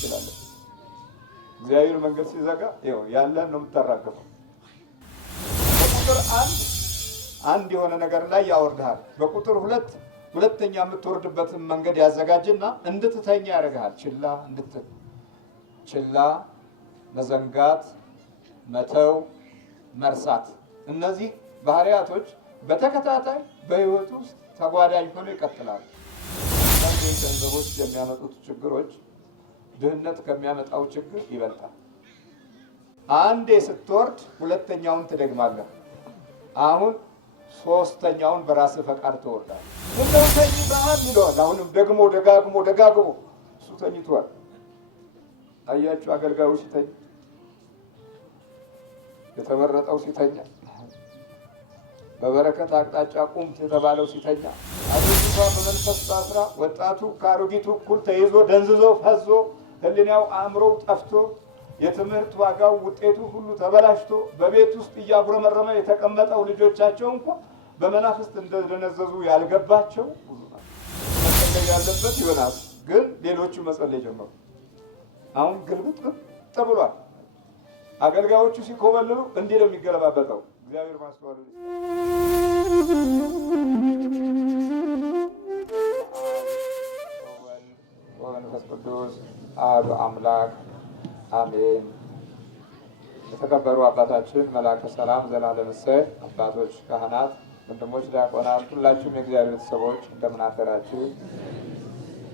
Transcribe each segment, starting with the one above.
ትችላለህ። እግዚአብሔር መንገድ ሲዘጋ ይኸው ያለን ነው የምታራግፈው። በቁጥር አንድ የሆነ ነገር ላይ ያወርድሃል። በቁጥር ሁለተኛ የምትወርድበትን መንገድ ያዘጋጅና እንድትተኛ ያደርግሃል። ችላ መዘንጋት፣ መተው፣ መርሳት፣ እነዚህ ባህሪያቶች በተከታታይ በህይወት ውስጥ ተጓዳኝ ሆነው ይቀጥላሉ። ገንዘቦች የሚያመጡት ችግሮች ድህነት ከሚያመጣው ችግር ይበልጣል። አንዴ ስትወርድ ሁለተኛውን ትደግማለህ። አሁን ሶስተኛውን በራስህ ፈቃድ ትወርዳለህ። ምነው ተኝተሃል ይለዋል። አሁንም ደግሞ ደጋግሞ እሱ ተኝቷል። አያችሁ፣ አገልጋዩ ሲተኛ፣ የተመረጠው ሲተኛ፣ በበረከት አቅጣጫ ቁም የተባለው ሲተኛ፣ አሮጊቷ በመንፈስ ታስራ ወጣቱ ከአሮጊቱ እኩል ተይዞ ደንዝዞ ፈዞ ህሊናው አእምሮው ጠፍቶ የትምህርት ዋጋው ውጤቱ ሁሉ ተበላሽቶ በቤት ውስጥ እያጉረመረመ የተቀመጠው ልጆቻቸው እንኳን በመናፍስት እንደደነዘዙ ያልገባቸው ብዙ ናቸው። መጸለይ ያለበት ዮናስ ግን ሌሎቹ መጸለይ ጀመሩ። አሁን ግልብጥ ብሏል። አገልጋዮቹ ሲኮበልሉ እንዲህ ነው የሚገለባበጠው። እግዚአብሔር ማስተዋል ወመንፈስ ቅዱስ አሐዱ አምላክ አሜን። የተከበሩ አባታችን መላከ ሰላም ዘላለም እሰይ፣ አባቶች ካህናት፣ ወንድሞች ዲያቆናት፣ ሁላችሁም የእግዚአብሔር ቤተሰቦች እንደምን አደራችሁ?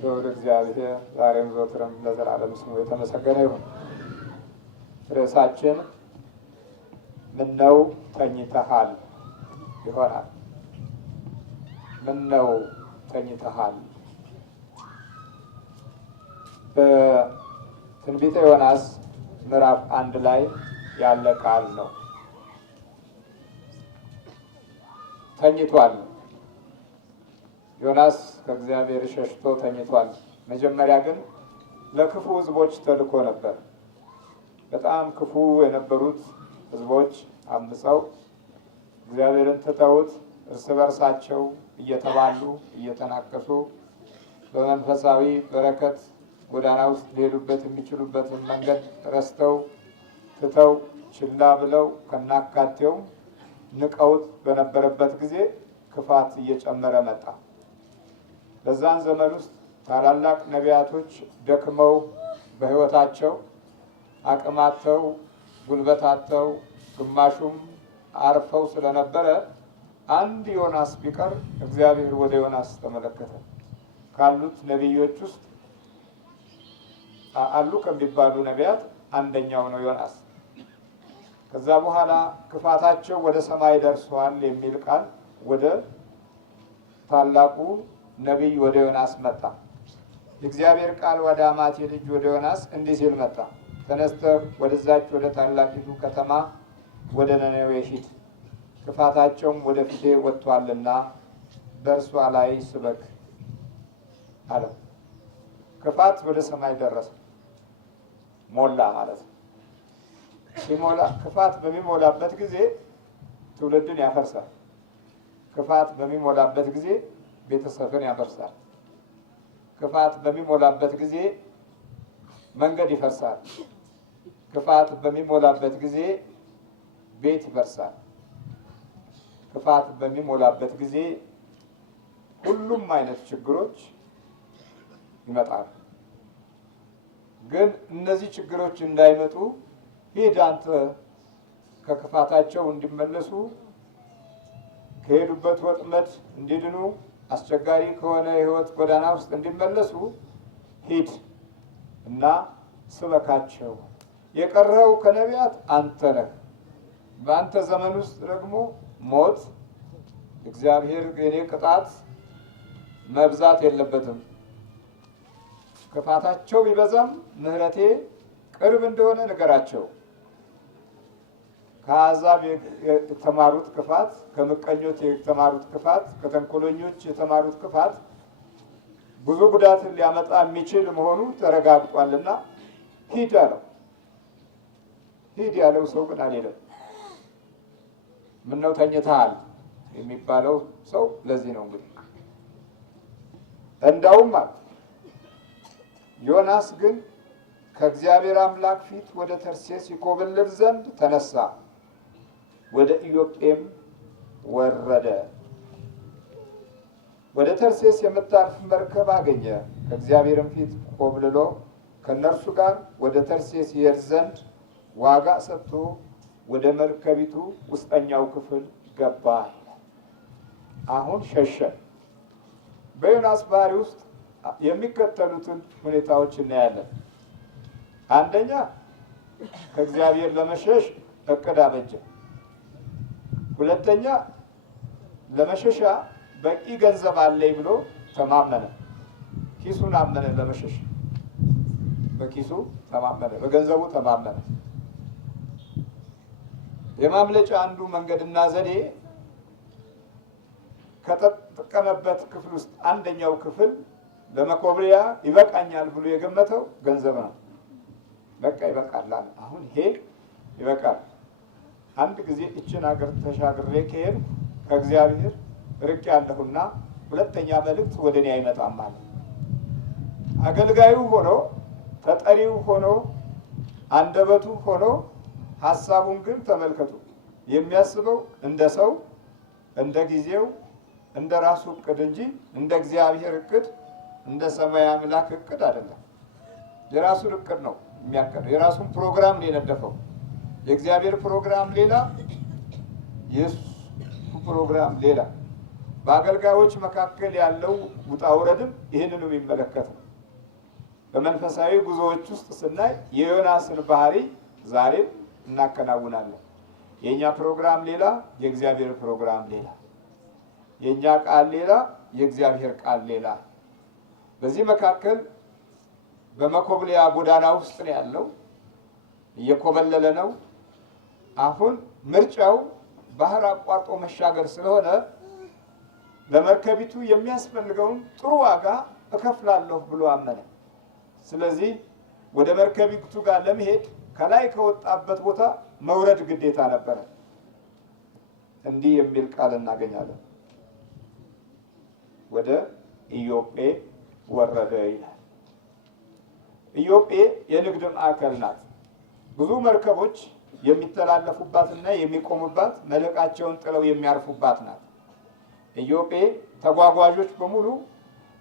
ወደ እግዚአብሔር ዛሬም ዘወትርም ለዘላለም ስሙ የተመሰገነ ይሁን። ርዕሳችን ምነው ተኝተሃል ይሆናል። ምነው ተኝተሃል? በትንቢተ ዮናስ ምዕራፍ 1 ላይ ያለ ቃል ነው። ተኝቷል። ዮናስ ከእግዚአብሔር ሸሽቶ ተኝቷል። መጀመሪያ ግን ለክፉ ሕዝቦች ተልኮ ነበር። በጣም ክፉ የነበሩት ሕዝቦች አምፀው እግዚአብሔርን ትተውት እርስ በርሳቸው እየተባሉ እየተናከሱ በመንፈሳዊ በረከት ጎዳና ውስጥ ሊሄዱበት የሚችሉበትን መንገድ ረስተው ትተው ችላ ብለው ከናካቴው ንቀውት በነበረበት ጊዜ ክፋት እየጨመረ መጣ። በዛን ዘመን ውስጥ ታላላቅ ነቢያቶች ደክመው በሕይወታቸው አቅማተው ጉልበታተው ግማሹም አርፈው ስለነበረ አንድ ዮናስ ቢቀር እግዚአብሔር ወደ ዮናስ ተመለከተ። ካሉት ነቢዮች ውስጥ አሉ ከሚባሉ ነቢያት አንደኛው ነው ዮናስ። ከዛ በኋላ ክፋታቸው ወደ ሰማይ ደርሷል የሚል ቃል ወደ ታላቁ ነቢይ ወደ ዮናስ መጣ። የእግዚአብሔር ቃል ወደ አማቴ ልጅ ወደ ዮናስ እንዲህ ሲል መጣ። ተነስተህ ወደዛች ወደ ታላቂቱ ከተማ ወደ ነነዌ ሂድ፣ ክፋታቸውም ወደ ፊቴ ወጥቷልና በእርሷ ላይ ስበክ አለው። ክፋት ወደ ሰማይ ደረሰ፣ ሞላ ማለት ነው። ሲሞላ ክፋት በሚሞላበት ጊዜ ትውልድን ያፈርሳል። ክፋት በሚሞላበት ጊዜ ቤተሰብን ያፈርሳል። ክፋት በሚሞላበት ጊዜ መንገድ ይፈርሳል። ክፋት በሚሞላበት ጊዜ ቤት ይፈርሳል። ክፋት በሚሞላበት ጊዜ ሁሉም አይነት ችግሮች ይመጣሉ። ግን እነዚህ ችግሮች እንዳይመጡ ሂድ አንተ ከክፋታቸው እንዲመለሱ ከሄዱበት ወጥመድ እንዲድኑ አስቸጋሪ ከሆነ የሕይወት ጎዳና ውስጥ እንዲመለሱ ሂድ እና ስበካቸው። የቀረው ከነቢያት አንተ ነህ። በአንተ ዘመን ውስጥ ደግሞ ሞት፣ እግዚአብሔር የኔ ቅጣት መብዛት የለበትም። ክፋታቸው ቢበዛም ምሕረቴ ቅርብ እንደሆነ ንገራቸው። ከአሕዛብ የተማሩት ክፋት፣ ከምቀኞች የተማሩት ክፋት፣ ከተንኮለኞች የተማሩት ክፋት ብዙ ጉዳትን ሊያመጣ የሚችል መሆኑ ተረጋግጧልና ሂድ አለው። ሂድ ያለው ሰው ግን አልሄደም። ምነው ተኝተሃል የሚባለው ሰው ለዚህ ነው። እንግዲህ እንዳውም ዮናስ ግን ከእግዚአብሔር አምላክ ፊት ወደ ተርሴስ ይኮበልል ዘንድ ተነሳ፣ ወደ ኢዮጴም ወረደ። ወደ ተርሴስ የምታልፍ መርከብ አገኘ። ከእግዚአብሔርም ፊት ኮብልሎ ከእነርሱ ጋር ወደ ተርሴስ ይሄድ ዘንድ ዋጋ ሰጥቶ ወደ መርከቢቱ ውስጠኛው ክፍል ገባ። አሁን ሸሸ። በዮናስ ባህሪ ውስጥ የሚከተሉትን ሁኔታዎች እናያለን። አንደኛ፣ ከእግዚአብሔር ለመሸሽ እቅድ አበጀ። ሁለተኛ፣ ለመሸሻ በቂ ገንዘብ አለኝ ብሎ ተማመነ። ኪሱን አመነ። ለመሸሽ በኪሱ ተማመነ፣ በገንዘቡ ተማመነ። የማምለጫ አንዱ መንገድና ዘዴ ከተጠቀመበት ክፍል ውስጥ አንደኛው ክፍል ለመኮብለያ ይበቃኛል ብሎ የገመተው ገንዘብ ነው። በቃ ይበቃል፣ አሁን ይሄ ይበቃል። አንድ ጊዜ እችን ሀገር ተሻግሬ ከሄድኩ ከእግዚአብሔር ርቅ ያለሁና ሁለተኛ መልእክት ወደ እኔ አይመጣም ማለት። አገልጋዩ ሆኖ ተጠሪው ሆኖ አንደበቱ ሆኖ ሀሳቡን ግን ተመልከቱ፣ የሚያስበው እንደ ሰው እንደ ጊዜው እንደ ራሱ እቅድ እንጂ እንደ እግዚአብሔር እቅድ እንደ ሰማይ አምላክ እቅድ አይደለም። የራሱን እቅድ ነው የሚያቀደው። የራሱን ፕሮግራም ነው የነደፈው። የእግዚአብሔር ፕሮግራም ሌላ፣ የእሱ ፕሮግራም ሌላ። በአገልጋዮች መካከል ያለው ውጣ ውረድም ይህንኑ የሚመለከት ነው። በመንፈሳዊ ጉዞዎች ውስጥ ስናይ የዮናስን ባህሪ ዛሬም እናከናውናለን። የእኛ ፕሮግራም ሌላ፣ የእግዚአብሔር ፕሮግራም ሌላ። የእኛ ቃል ሌላ፣ የእግዚአብሔር ቃል ሌላ። በዚህ መካከል በመኮብለያ ጎዳና ውስጥ ነው ያለው። እየኮበለለ ነው። አሁን ምርጫው ባህር አቋርጦ መሻገር ስለሆነ ለመርከቢቱ የሚያስፈልገውን ጥሩ ዋጋ እከፍላለሁ ብሎ አመነ። ስለዚህ ወደ መርከቢቱ ጋር ለመሄድ ከላይ ከወጣበት ቦታ መውረድ ግዴታ ነበረ። እንዲህ የሚል ቃል እናገኛለን። ወደ ኢዮጴ ወረደ ይላል። ኢዮጴ የንግድ ማዕከል ናት። ብዙ መርከቦች የሚተላለፉባትና የሚቆሙባት፣ መልሕቃቸውን ጥለው የሚያርፉባት ናት። ኢዮጴ ተጓጓዦች በሙሉ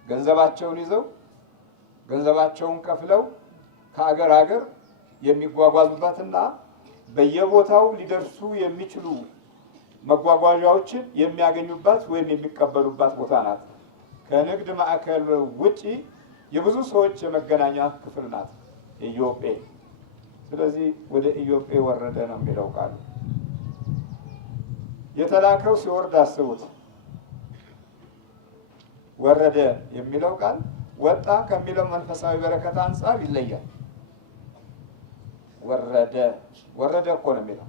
ገንዘባቸውን ይዘው ገንዘባቸውን ከፍለው ከአገር አገር የሚጓጓዙባትና በየቦታው ሊደርሱ የሚችሉ መጓጓዣዎችን የሚያገኙባት ወይም የሚቀበሉባት ቦታ ናት። ከንግድ ማዕከል ውጪ የብዙ ሰዎች የመገናኛ ክፍል ናት ኢዮጴ። ስለዚህ ወደ ኢዮጴ ወረደ ነው የሚለው ቃሉ። የተላከው ሲወርድ አስቡት። ወረደ የሚለው ቃል ወጣ ከሚለው መንፈሳዊ በረከት አንጻር ይለያል። ወረደ ወረደ እኮ ነው የሚለው።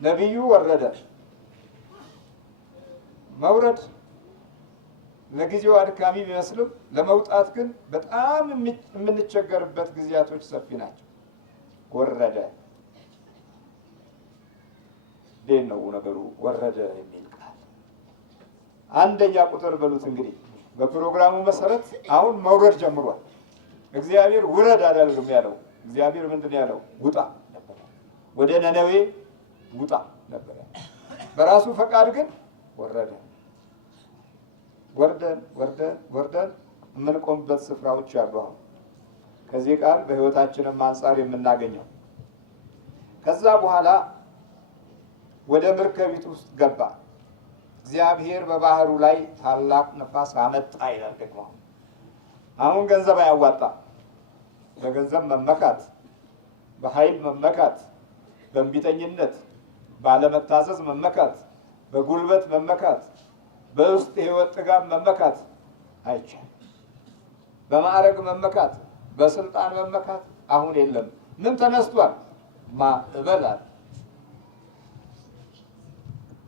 ነቢዩ ወረደ። መውረድ ለጊዜው አድካሚ ቢመስልም ለመውጣት ግን በጣም የምንቸገርበት ጊዜያቶች ሰፊ ናቸው። ወረደ እንዴት ነው ነገሩ? ወረደ የሚል ቃል አንደኛ ቁጥር በሉት እንግዲህ በፕሮግራሙ መሰረት አሁን መውረድ ጀምሯል። እግዚአብሔር ውረድ አላለም ያለው። እግዚአብሔር ምንድን ነው ያለው? ውጣ ነበር። ወደ ነነዌ ውጣ ነበር። በራሱ ፈቃድ ግን ወረደ። ወርደን ወርደን ወርደን የምንቆምበት ስፍራዎች ያሉ አሁን ከዚህ ቃል በሕይወታችንም አንጻር የምናገኘው። ከዛ በኋላ ወደ መርከቢቱ ውስጥ ገባ። እግዚአብሔር በባህሩ ላይ ታላቅ ነፋስ አመጣ ይላል። ደግሞ አሁን ገንዘብ አያዋጣም። በገንዘብ መመካት፣ በኃይል መመካት፣ በእንቢተኝነት ባለመታዘዝ መመካት፣ በጉልበት መመካት፣ በውስጥ ሕይወት ጥጋብ መመካት አይቻልም። በማዕረግ መመካት፣ በስልጣን መመካት አሁን የለም። ምን ተነስቷል? ማዕበል አለ።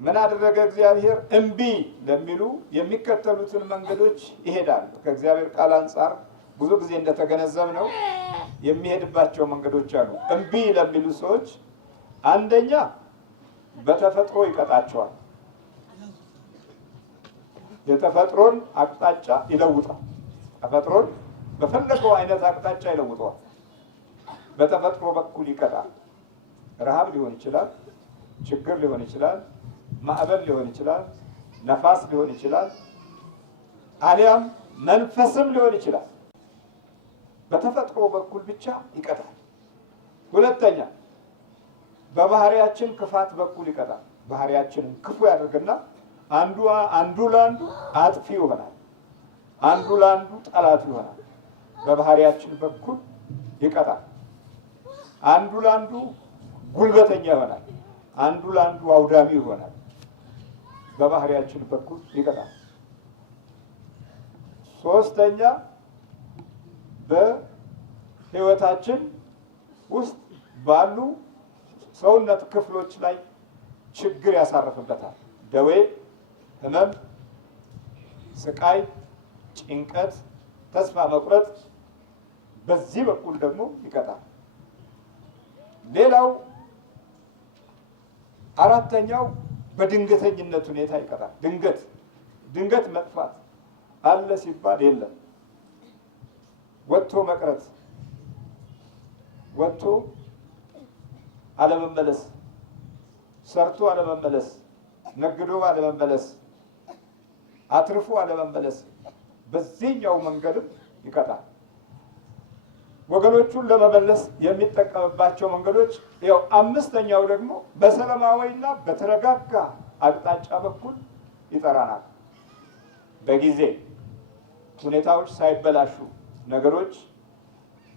ምን አደረገ እግዚአብሔር? እምቢ ለሚሉ የሚከተሉትን መንገዶች ይሄዳል። ከእግዚአብሔር ቃል አንጻር ብዙ ጊዜ እንደተገነዘብ ነው የሚሄድባቸው መንገዶች አሉ። እምቢ ለሚሉ ሰዎች አንደኛ በተፈጥሮ ይቀጣቸዋል። የተፈጥሮን አቅጣጫ ይለውጣል። ተፈጥሮን በፈለገው አይነት አቅጣጫ ይለውጠዋል። በተፈጥሮ በኩል ይቀጣል። ረሃብ ሊሆን ይችላል፣ ችግር ሊሆን ይችላል፣ ማዕበል ሊሆን ይችላል፣ ነፋስ ሊሆን ይችላል፣ አሊያም መንፈስም ሊሆን ይችላል። በተፈጥሮ በኩል ብቻ ይቀጣል። ሁለተኛ በባህሪያችን ክፋት በኩል ይቀጣል። ባህሪያችንን ክፉ ያደርግና አንዱ ለአንዱ አጥፊ ይሆናል፣ አንዱ ለአንዱ ጠላት ይሆናል። በባህሪያችን በኩል ይቀጣል። አንዱ ለአንዱ ጉልበተኛ ይሆናል፣ አንዱ ለአንዱ አውዳሚ ይሆናል። በባህሪያችን በኩል ይቀጣል። ሶስተኛ በሕይወታችን ውስጥ ባሉ ሰውነት ክፍሎች ላይ ችግር ያሳርፍበታል። ደዌ፣ ህመም፣ ስቃይ፣ ጭንቀት፣ ተስፋ መቁረጥ በዚህ በኩል ደግሞ ይቀጣል። ሌላው አራተኛው በድንገተኝነት ሁኔታ ይቀጣል። ድንገት መጥፋት አለ ሲባል የለም፣ ወጥቶ መቅረት፣ ወጥቶ አለመመለስ፣ ሰርቶ አለመመለስ፣ ነግዶ አለመመለስ፣ አትርፎ አለመመለስ በዚህኛው መንገድም ይቀጣል። ወገኖቹን ለመመለስ የሚጠቀምባቸው መንገዶች ያው አምስተኛው ደግሞ በሰላማዊና በተረጋጋ አቅጣጫ በኩል ይጠራናል። በጊዜ ሁኔታዎች ሳይበላሹ፣ ነገሮች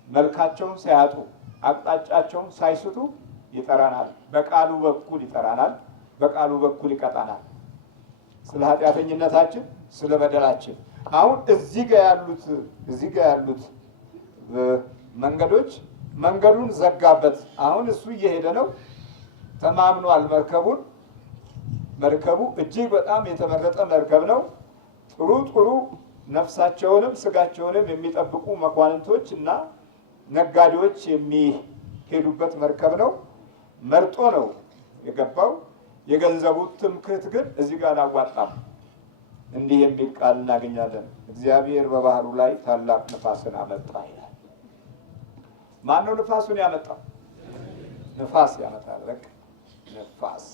መልካቸውን ሳያጡ፣ አቅጣጫቸውን ሳይስቱ ይጠራናል። በቃሉ በኩል ይጠራናል። በቃሉ በኩል ይቀጣናል። ስለ ኃጢአተኝነታችን፣ ስለ በደላችን። አሁን እዚህ ጋር ያሉት መንገዱን ዘጋበት። አሁን እሱ እየሄደ ነው፣ ተማምኗል። መርከቡ እጅግ በጣም የተመረጠ መርከብ ነው። ጥሩ ነፍሳቸውንም ስጋቸውንም የሚጠብቁ መኳንንቶች እና ነጋዴዎች የሚሄዱበት መርከብ ነው። መርጦ ነው የገባው። የገንዘቡ ትምክህት ግን እዚህ ጋር አላዋጣም። እንዲህ የሚል ቃል እናገኛለን። እግዚአብሔር በባህሩ ላይ ታላቅ ነፋስን አመጣ ይላል። ማን ነው ነፋሱን ያመጣው? ነፋስ ያመጣል። በቃ ነፋስ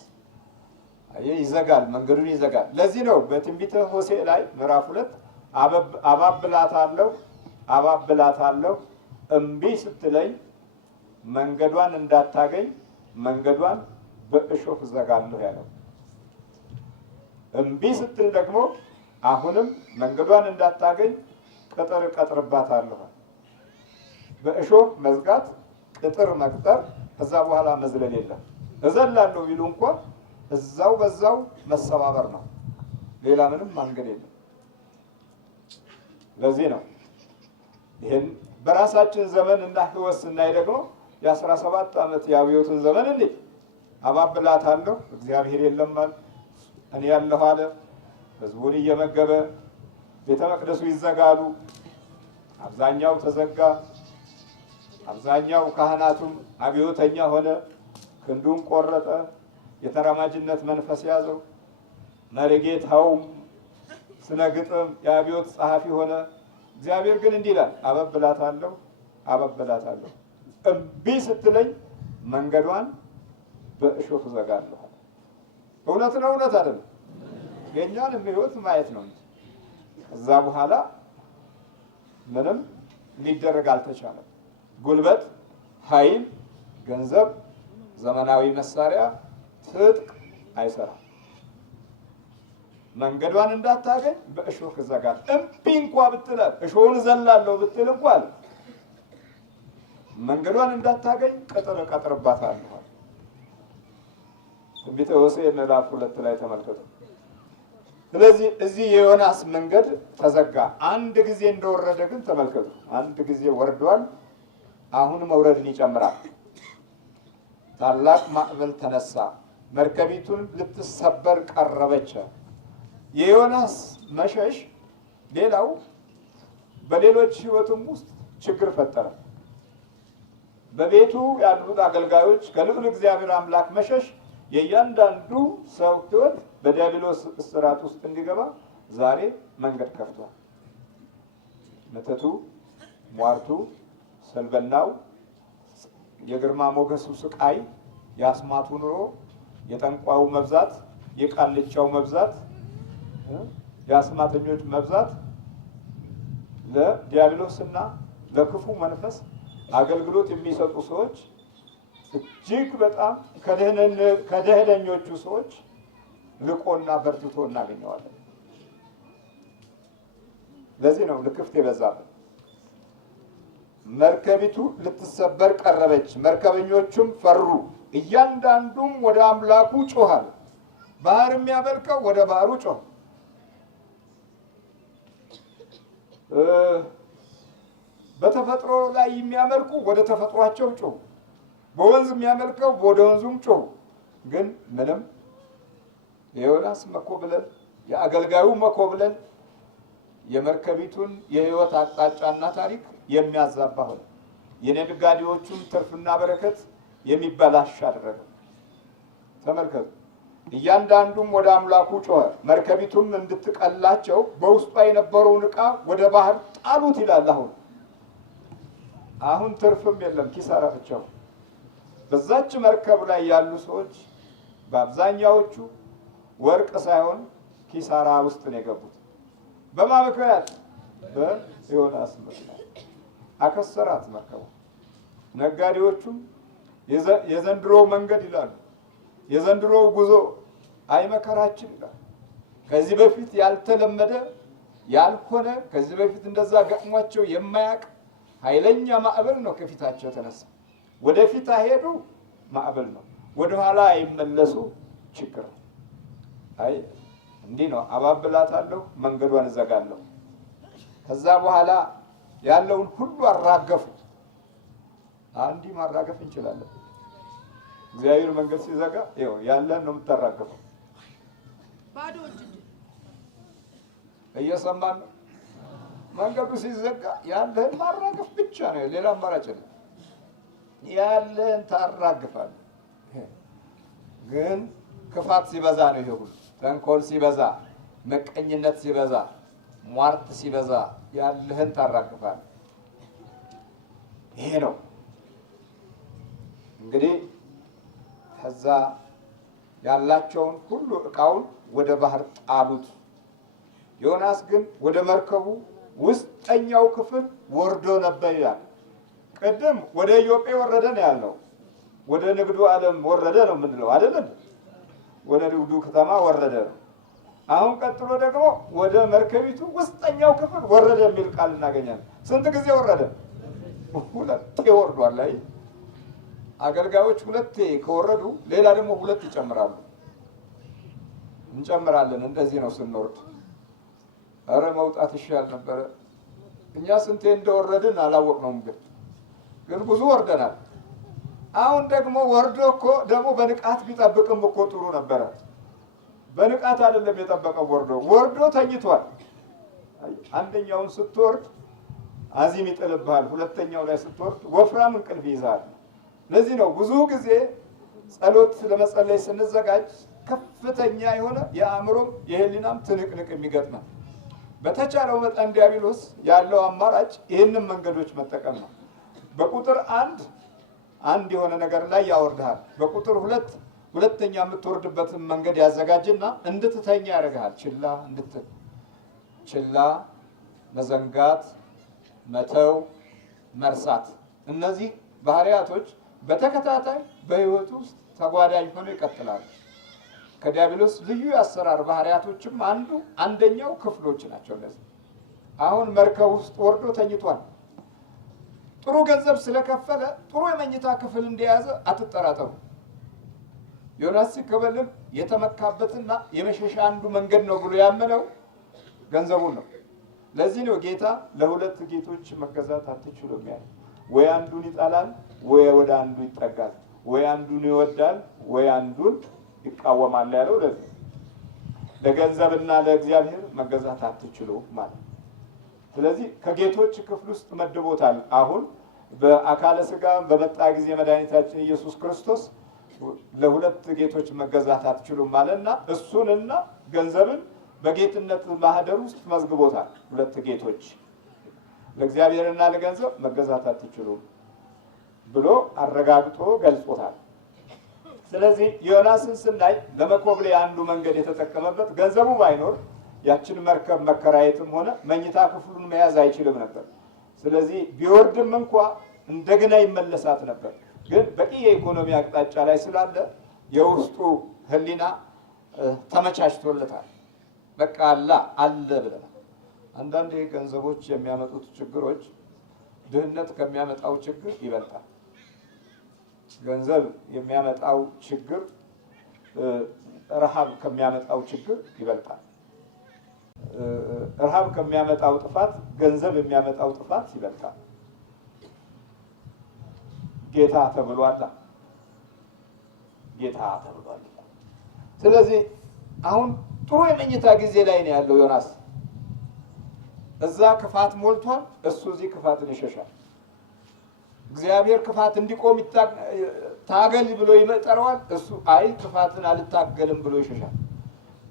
ይዘጋል፣ መንገዱን ይዘጋል። ለዚህ ነው በትንቢተ ሆሴዕ ላይ ምዕራፍ 2 አባብላታለሁ እምቢ ስትለኝ መንገዷን እንዳታገኝ መንገዷን በእሾህ እዘጋለሁ ያለው። እምቢ ስትል ደግሞ አሁንም መንገዷን እንዳታገኝ ቅጥር እቀጥርባታለሁ። በእሾህ መዝጋት፣ ቅጥር መቅጠር፣ ከዛ በኋላ መዝለል የለም። እዘላለሁ ቢሉ እንኳን በዛው መሰባበር ነው። ሌላ ምንም መንገድ የለም። ለዚህ ነው ይህን በራሳችን ዘመን እና ህይወት ስናይ ደግሞ የ17 ዓመት የአብዮትን ዘመን እንዴ አባብላታለሁ፣ እግዚአብሔር የለም አለ፣ እኔ ያለሁ አለ። ህዝቡን እየመገበ ቤተ መቅደሱ ይዘጋሉ። አብዛኛው ተዘጋ። አብዛኛው ካህናቱም አብዮተኛ ሆነ፣ ክንዱን ቆረጠ፣ የተራማጅነት መንፈስ ያዘው። መሪጌታውም ስነ ግጥም የአብዮት ጸሐፊ ሆነ። እግዚአብሔር ግን እንዲህ ይላል፣ አባብላታለሁ እምቢ ስትለኝ መንገዷን በእሾህ እዘጋለሁ። እውነት ነው፣ እውነት አይደለም? የእኛንም ህይወት ማየት ነው እንጂ ከዛ በኋላ ምንም ሊደረግ አልተቻለም። ጉልበት፣ ኃይል፣ ገንዘብ፣ ዘመናዊ መሳሪያ፣ ትጥቅ አይሰራም። መንገዷን እንዳታገኝ በእሾህ እዘጋለሁ። እምቢ እንኳ ብትላት እሾህን ዘላለሁ ብትል እንኳን መንገዷን እንዳታገኝ ቅጥር እቀጥርባታለሁ። ትንቢተ ሆሴዕ ምዕራፍ 2 ላይ ተመልከቱ። ስለዚህ እዚህ የዮናስ መንገድ ተዘጋ። አንድ ጊዜ እንደወረደ ግን ተመልከቱ። አንድ ጊዜ ወርዷል፣ አሁን መውረድን ይጨምራል። ታላቅ ማዕበል ተነሳ፣ መርከቢቱን ልትሰበር ቀረበች። የዮናስ መሸሽ ሌላው በሌሎች ህይወትም ውስጥ ችግር ፈጠረ። በቤቱ ያሉት አገልጋዮች ከልዑል እግዚአብሔር አምላክ መሸሽ የእያንዳንዱ ሰው ህይወት በዲያብሎስ እስራት ውስጥ እንዲገባ ዛሬ መንገድ ከፍቷል። መተቱ፣ ሟርቱ፣ ሰልበናው፣ የግርማ ሞገሱ ስቃይ፣ የአስማቱ ኑሮ፣ የጠንቋዩ መብዛት፣ የቃልቻው መብዛት፣ የአስማተኞች መብዛት ለዲያብሎስና ለክፉ መንፈስ አገልግሎት የሚሰጡ ሰዎች እጅግ በጣም ከደህነኞቹ ሰዎች ልቆና በርትቶ እናገኘዋለን። ለዚህ ነው ልክፍት የበዛበት። መርከቢቱ ልትሰበር ቀረበች፣ መርከበኞቹም ፈሩ፣ እያንዳንዱም ወደ አምላኩ ጮኻል። ባህር የሚያመልከው ወደ ባህሩ ጮኸ። በተፈጥሮ ላይ የሚያመልኩ ወደ ተፈጥሯቸው ጮሁ። በወንዝ የሚያመልከው ወደ ወንዙም ጮሁ። ግን ምንም የዮናስ መኮብለል፣ የአገልጋዩ መኮብለል የመርከቢቱን የሕይወት አቅጣጫና ታሪክ የሚያዛባ ሆነ። የነጋዴዎቹም ትርፍና በረከት የሚበላሽ አደረገ። ተመልከቱ። እያንዳንዱም ወደ አምላኩ ጮኸ፣ መርከቢቱም እንድትቀላቸው በውስጧ የነበረውን ዕቃ ወደ ባህር ጣሉት ይላል። አሁን ትርፍም የለም፣ ኪሳራ ብቻ። በዛች መርከብ ላይ ያሉ ሰዎች በአብዛኛዎቹ ወርቅ ሳይሆን ኪሳራ ውስጥ ነው የገቡት። በማን ምክንያት? በዮናስ ምክንያት። አከሰራት መርከቡ። ነጋዴዎቹም የዘንድሮ መንገድ ይላሉ፣ የዘንድሮ ጉዞ አይመከራችን ይላል። ከዚህ በፊት ያልተለመደ ያልሆነ፣ ከዚህ በፊት እንደዛ ገጥሟቸው የማያውቅ ኃይለኛ ማዕበል ነው ከፊታቸው ተነሳ። ወደፊት አሄዱ፣ ማዕበል ነው። ወደኋላ አይመለሱ፣ ችግር ነው። አይ እንዲህ ነው፣ አባብላታለሁ፣ መንገዷን እዘጋለሁ። ከዛ በኋላ ያለውን ሁሉ አራገፉ። አንዲ ማራገፍ እንችላለን። እግዚአብሔር መንገድ ሲዘጋ ይኸው ያለን ነው የምታራገፈው። ባዶ እጅ እየሰማን ነው። መንገዱ ሲዘጋ ያለን ማራገፍ ብቻ ነው፣ ሌላ አማራጭ የለም። ያለን ታራግፋለህ። ግን ክፋት ሲበዛ ነው ይሄ ሁሉ። ተንኮል ሲበዛ፣ መቀኝነት ሲበዛ፣ ሟርት ሲበዛ ያለህን ታራግፋለህ። ይሄ ነው እንግዲህ። ከዛ ያላቸውን ሁሉ ዕቃውን ወደ ባህር ጣሉት። ዮናስ ግን ወደ መርከቡ ውስጠኛው ክፍል ወርዶ ነበር ይላል። ቅድም ወደ ኢዮጴ ወረደ ነው ያለው። ወደ ንግዱ ዓለም ወረደ ነው የምንለው አይደለም? ወደ ንግዱ ከተማ ወረደ ነው። አሁን ቀጥሎ ደግሞ ወደ መርከቢቱ ውስጠኛው ክፍል ወረደ የሚል ቃል እናገኛለን። ስንት ጊዜ ወረደ? ሁለቴ ወርዷል። ላይ አገልጋዮች ሁለቴ ከወረዱ ሌላ ደግሞ ሁለት ይጨምራሉ። እንጨምራለን። እንደዚህ ነው ስንወርድ። ኧረ መውጣት ይሻል ነበረ። እኛ ስንቴ እንደወረድን አላወቅነውም፣ ግን ብዙ ወርደናል። አሁን ደግሞ ወርዶ እኮ ደግሞ በንቃት ቢጠብቅም እኮ ጥሩ ነበረ። በንቃት አይደለም የጠበቀው፣ ወርዶ ተኝቷል። አንደኛውን ስትወርድ አዚም ይጥልብሃል፣ ሁለተኛው ላይ ስትወርድ ወፍራም እንቅልፍ ይይዛል። ለዚህ ነው ብዙ ጊዜ ጸሎት ለመጸለይ ስንዘጋጅ ከፍተኛ የሆነ የአእምሮም የህሊናም ትንቅንቅ የሚገጥመን። በተቻለው መጠን ዲያብሎስ ያለው አማራጭ ይህንን መንገዶች መጠቀም ነው። በቁጥር አንድ የሆነ ነገር ላይ ያወርድሃል። በቁጥር ሁለተኛ የምትወርድበትን መንገድ ያዘጋጅና እንድትተኛ ያደርግሃል። ችላ፣ መዘንጋት፣ መተው፣ መርሳት፣ እነዚህ ባህሪያቶች በተከታታይ በህይወት ውስጥ ተጓዳኝ ሆነው ይቀጥላሉ። ከዲያብሎስ ልዩ የአሰራር ባህሪያቶችም አንደኛው ክፍሎች ናቸው እነዚህ። አሁን መርከብ ውስጥ ወርዶ ተኝቷል። ጥሩ ገንዘብ ስለከፈለ ጥሩ የመኝታ ክፍል እንደያዘ አትጠራጠሩ። ዮናስ ሲከበልም የተመካበትና የመሸሻ አንዱ መንገድ ነው ብሎ ያመነው ገንዘቡን ነው። ለዚህ ነው ጌታ ለሁለት ጌቶች መገዛት አትችሉም ያለ። ወይ አንዱን ይጠላል፣ ወይ ወደ አንዱ ይጠጋል፣ ወይ አንዱን ይወዳል፣ ወይ አንዱን ይቃወማል ያለው ለዚህ። ለገንዘብና ለእግዚአብሔር መገዛት አትችሉም ማለት። ስለዚህ ከጌቶች ክፍል ውስጥ መድቦታል። አሁን በአካለ ሥጋ በመጣ ጊዜ መድኃኒታችን ኢየሱስ ክርስቶስ ለሁለት ጌቶች መገዛት አትችሉም ማለትና እሱንና ገንዘብን በጌትነት ማህደር ውስጥ መዝግቦታል። ሁለት ጌቶች ለእግዚአብሔርና ለገንዘብ መገዛት አትችሉም። ብሎ አረጋግጦ ገልጾታል። ስለዚህ ዮናስን ስናይ ለመኮብለያ አንዱ መንገድ የተጠቀመበት ገንዘቡ ባይኖር ያችን መርከብ መከራየትም ሆነ መኝታ ክፍሉን መያዝ አይችልም ነበር። ስለዚህ ቢወርድም እንኳ እንደገና ይመለሳት ነበር። ግን በቂ የኢኮኖሚ አቅጣጫ ላይ ስላለ የውስጡ ሕሊና ተመቻችቶለታል። በቃ አለ ብለናል። አንዳንድ ገንዘቦች የሚያመጡት ችግሮች ድህነት ከሚያመጣው ችግር ይበልጣል። ገንዘብ የሚያመጣው ችግር ረሃብ ከሚያመጣው ችግር ይበልጣል። ረሃብ ከሚያመጣው ጥፋት ገንዘብ የሚያመጣው ጥፋት ይበልጣል። ጌታ ተብሏል። ጌታ ተብሏል። ስለዚህ አሁን ጥሩ የመኝታ ጊዜ ላይ ነው ያለው ዮናስ። እዛ ክፋት ሞልቷል፣ እሱ እዚህ ክፋትን ይሸሻል። እግዚአብሔር ክፋት እንዲቆም ታገል ብሎ ይጠራዋል፣ እሱ አይ ክፋትን አልታገልም ብሎ ይሸሻል።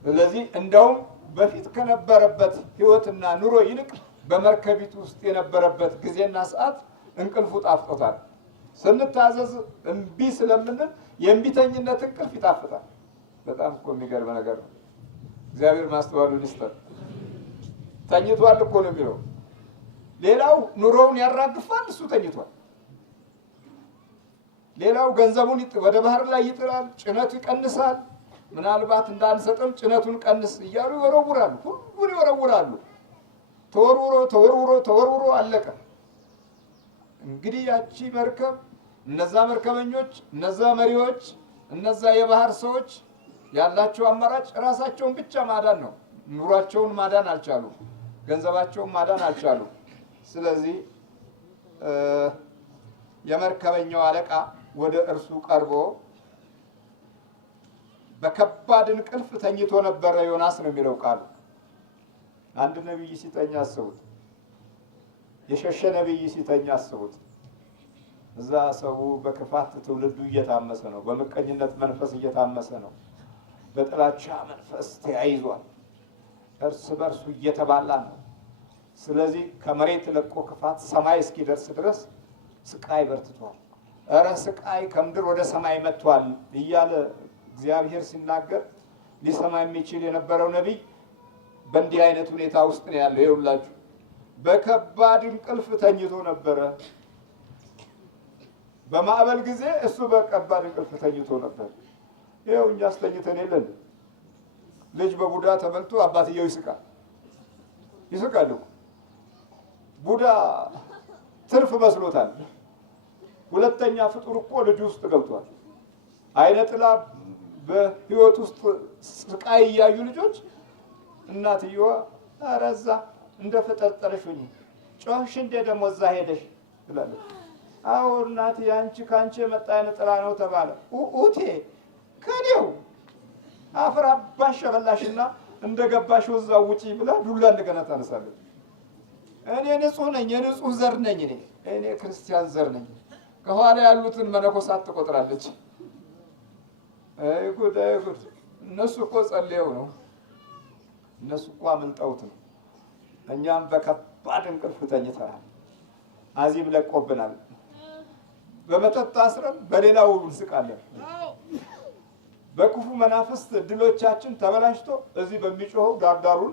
ስለዚህ እንደውም በፊት ከነበረበት ሕይወትና ኑሮ ይልቅ በመርከቢቱ ውስጥ የነበረበት ጊዜና ሰዓት እንቅልፉ ጣፍጦታል። ስንታዘዝ እምቢ ስለምንል የእምቢተኝነት እንቅልፍ ይጣፍጣል። በጣም እኮ የሚገርም ነገር ነው። እግዚአብሔር ማስተዋሉን ይስጠን። ተኝቷል እኮ ነው የሚለው። ሌላው ኑሮውን ያራግፋል፣ እሱ ተኝቷል። ሌላው ገንዘቡን ወደ ባህር ላይ ይጥላል፣ ጭነቱ ይቀንሳል። ምናልባት እንዳንሰጥም ጭነቱን ቀንስ እያሉ ይወረውራሉ፣ ሁሉን ይወረውራሉ። ተወርውሮ አለቀ። እንግዲህ ያቺ መርከብ፣ እነዛ መርከበኞች፣ እነዛ መሪዎች፣ እነዛ የባህር ሰዎች ያላቸው አማራጭ ራሳቸውን ብቻ ማዳን ነው። ኑሯቸውን ማዳን አልቻሉም፣ ገንዘባቸውን ማዳን አልቻሉም። ስለዚህ የመርከበኛው አለቃ ወደ እርሱ ቀርቦ በከባድ እንቅልፍ ተኝቶ ነበረ ዮናስ ነው የሚለው ቃሉ። አንድ ነቢይ ሲተኛ አስቡት፣ የሸሸ ነቢይ ሲተኛ አስቡት። እዛ ሰው በክፋት ትውልዱ እየታመሰ ነው፣ በምቀኝነት መንፈስ እየታመሰ ነው፣ በጥላቻ መንፈስ ተያይዟል፣ እርስ በርሱ እየተባላ ነው። ስለዚህ ከመሬት ለቆ ክፋት ሰማይ እስኪደርስ ድረስ ስቃይ በርትቷል። እረ ስቃይ ከምድር ወደ ሰማይ መጥቷል እያለ እግዚአብሔር ሲናገር ሊሰማ የሚችል የነበረው ነቢይ በእንዲህ አይነት ሁኔታ ውስጥ ነው ያለው። ይኸውላችሁ በከባድ እንቅልፍ ተኝቶ ነበረ። በማዕበል ጊዜ እሱ በከባድ እንቅልፍ ተኝቶ ነበር። ይኸው እኛስ ተኝተን የለን። ልጅ በቡዳ ተበልቶ አባትየው ይስቃል። ይስቃል እኮ ቡዳ ትርፍ መስሎታል። ሁለተኛ ፍጡር እኮ ልጅ ውስጥ ገብቷል። አይነ ጥላ በህይወት ውስጥ ስቃይ እያዩ ልጆች እናትየዋ ኧረ እዛ እንደ ፈጠርጠረሽ ሁኚ ጮህሽ እንደ ደግሞ እዛ ሄደሽ ትላለች። አዎ እናቴ አንቺ ካንቺ የመጣ አይነ ጥላ ነው ተባለ። ኡቴ ከኔው አፈር አባሽ በላሽና እንደገባሽ እዛው ውጪ ብላ ዱላ እንደገና ታነሳለች። እኔ ንጹህ ነኝ፣ የንጹህ ዘር ነኝ፣ እኔ ክርስቲያን ዘር ነኝ። ከኋላ ያሉትን መነኮሳት ትቆጥራለች። አይ ጉድ አይ ጉድ! እነሱ እኮ ጸልየው ነው፣ እነሱ እኮ አመልጠውት ነው። እኛም በከባድ እንቅልፍ ተኝተናል። አዚም ለቆብናል። በመጠጥ አስረን በሌላው እንስቃለን። በክፉ መናፍስት እድሎቻችን ተበላሽቶ እዚህ በሚጮኸው ዳርዳሩን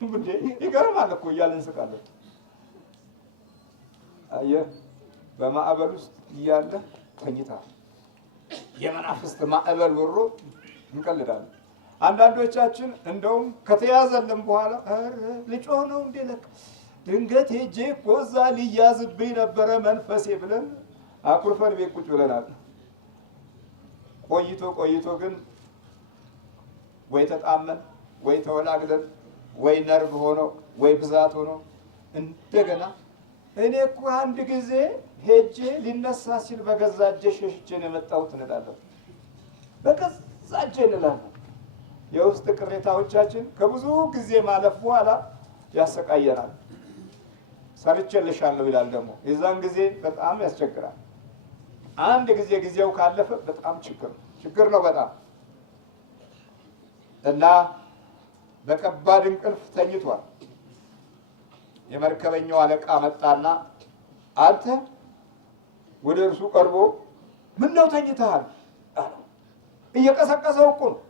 እንዴ ይገርማል እኮ እያልን እንስቃለን። አየህ በማዕበል ውስጥ እያለ ተኝተሃል። የመናፍስት ማዕበል ወሮ እንቀልዳለን። አንዳንዶቻችን እንደውም ከተያዘልን በኋላ ልጮህ ነው እንዴ ለካ ድንገት ሄጄ እኮ እዛ ሊያዝብኝ ነበረ መንፈሴ ብለን አኩርፈን ቤት ቁጭ ብለናል። ቆይቶ ግን ወይ ተጣመን ወይ ተወላግደን ወይ ነርቭ ሆኖ ወይ ብዛት ሆኖ እንደገና እኔ እኮ አንድ ጊዜ ሄጄ ሊነሳ ሲል በገዛ እጄ ሸሽቼ ነው የመጣሁት እንላለን። በገዛ እጄ እንላለን። የውስጥ ቅሬታዎቻችን ከብዙ ጊዜ ማለፍ በኋላ ያሰቃየናል። ሰርቼልሻለሁ ይላል ደግሞ የዛን ጊዜ በጣም ያስቸግራል። አንድ ጊዜ ጊዜው ካለፈ በጣም ችግር ነው በጣም እና በከባድ እንቅልፍ ተኝቷል። የመርከበኛው አለቃ መጣና አንተ ወደ እርሱ ቀርቦ ምን ነው ተኝተሃል? እየቀሰቀሰው እኮ ነው።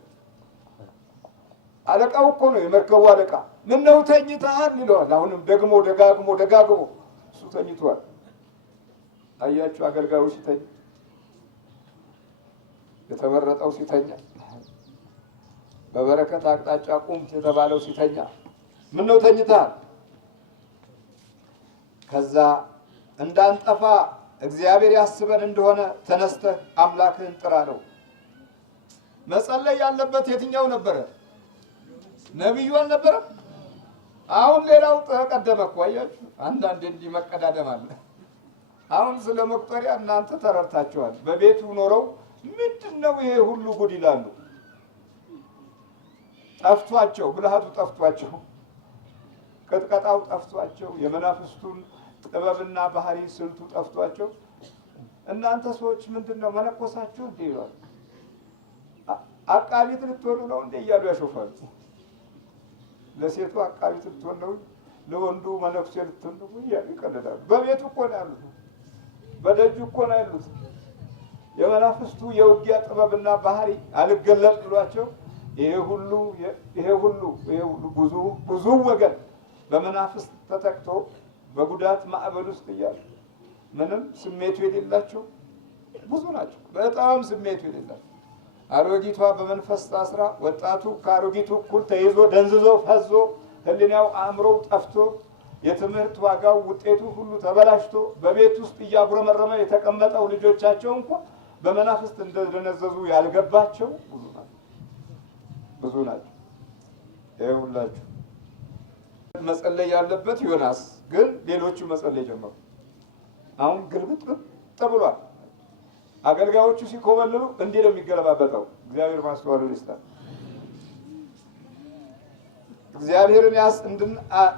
አለቃው እኮ ነው፣ የመርከቡ አለቃ። ምን ነው ተኝተሃል ይለዋል። አሁንም ደግሞ ደጋግሞ እሱ ተኝቷል። አያችሁ፣ አገልጋዩ ሲተኛ፣ የተመረጠው ሲተኛ፣ በበረከት አቅጣጫ ቁም የተባለው ሲተኛ፣ ምን ነው ተኝተሃል? ከዛ እንዳንጠፋ እግዚአብሔር ያስበን እንደሆነ ተነስተህ አምላክህን ጥራ ነው። መጸለይ ያለበት የትኛው ነበረ? ነቢዩ አልነበረም? አሁን ሌላው ተቀደመ እኮ። አያችሁ፣ አንዳንዴ እንዲህ መቀዳደም አለ። አሁን ስለ መቁጠሪያ እናንተ ተረድታችኋል። በቤቱ ኖረው ምንድን ነው ይሄ ሁሉ ጉድ ይላሉ። ጠፍቷቸው፣ ብልሃቱ ጠፍቷቸው፣ ቅጥቀጣው ጠፍቷቸው፣ የመናፍስቱን ጥበብና ባህሪ ስልቱ ጠፍቷቸው እናንተ ሰዎች ምንድን ነው መነኮሳችሁ እንዴ ይላሉ። አቃቢት ልትሆኑ ነው እንዴ እያሉ ያሾፋሉ። ለሴቱ አቃቢት ልትሆን ነው፣ ለወንዱ መነኩሴ ልትሆን ነው እያሉ ይቀልዳሉ። በቤቱ እኮ ነው ያሉት፣ በደጁ እኮ ነው ያሉት። የመናፍስቱ የውጊያ ጥበብና ባህሪ አልገለጥ ብሏቸው ይሄ ሁሉ ብዙ ወገን በመናፍስት ተጠቅቶ በጉዳት ማዕበል ውስጥ እያሉ ምንም ስሜቱ የሌላቸው ብዙ ናቸው። በጣም ስሜቱ የሌላቸው። አሮጊቷ በመንፈስ ታስራ፣ ወጣቱ ከአሮጊቱ እኩል ተይዞ ደንዝዞ ፈዞ ሕሊናው አእምሮው ጠፍቶ የትምህርት ዋጋው ውጤቱ ሁሉ ተበላሽቶ በቤት ውስጥ እያጉረመረመ የተቀመጠው ልጆቻቸው እንኳን በመናፍስት እንደደነዘዙ ያልገባቸው ብዙ ናቸው። ይኸውላችሁ መጸለይ ያለበት ዮናስ ግን ሌሎቹ መጸለይ ጀመሩ። አሁን ግልብጥ ብሏል። አገልጋዮቹ ሲኮበልሉ እንዲህ ነው የሚገለባበጠው። እግዚአብሔር ማስተዋል ይስጣል።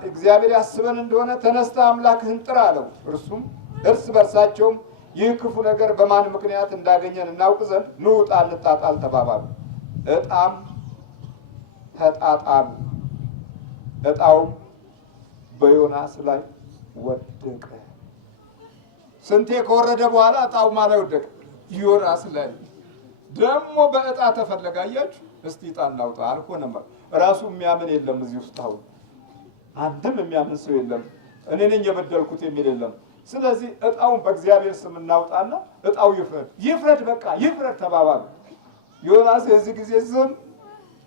እግዚአብሔር ያስበን እንደሆነ ተነስተ አምላክህን ጥራ አለው። እርሱም እርስ በርሳቸውም ይህ ክፉ ነገር በማን ምክንያት እንዳገኘን እናውቅ ዘንድ ኑ ዕጣ እንጣጣል ተባባሉ። ዕጣም ተጣጣሉ። ዕጣውም በዮናስ ላይ ወደቀ። ስንቴ ከወረደ በኋላ ዕጣው ማን ላይ ወደቀ? ዮናስ ላይ። ደግሞ በዕጣ ተፈለገ። አያችሁ፣ እስቲ ዕጣ እናውጣ። አልሆነም። ራሱ የሚያምን የለም እዚህ ውስጥ። አሁን አንድም የሚያምን ሰው የለም። እኔ ነኝ የበደልኩት የሚል የለም። ስለዚህ ዕጣውን በእግዚአብሔር ስም እናውጣና ዕጣው ይፍረድ፣ በቃ ይፍረድ ተባባሉ። ዮናስ የዚህ ጊዜ ዝም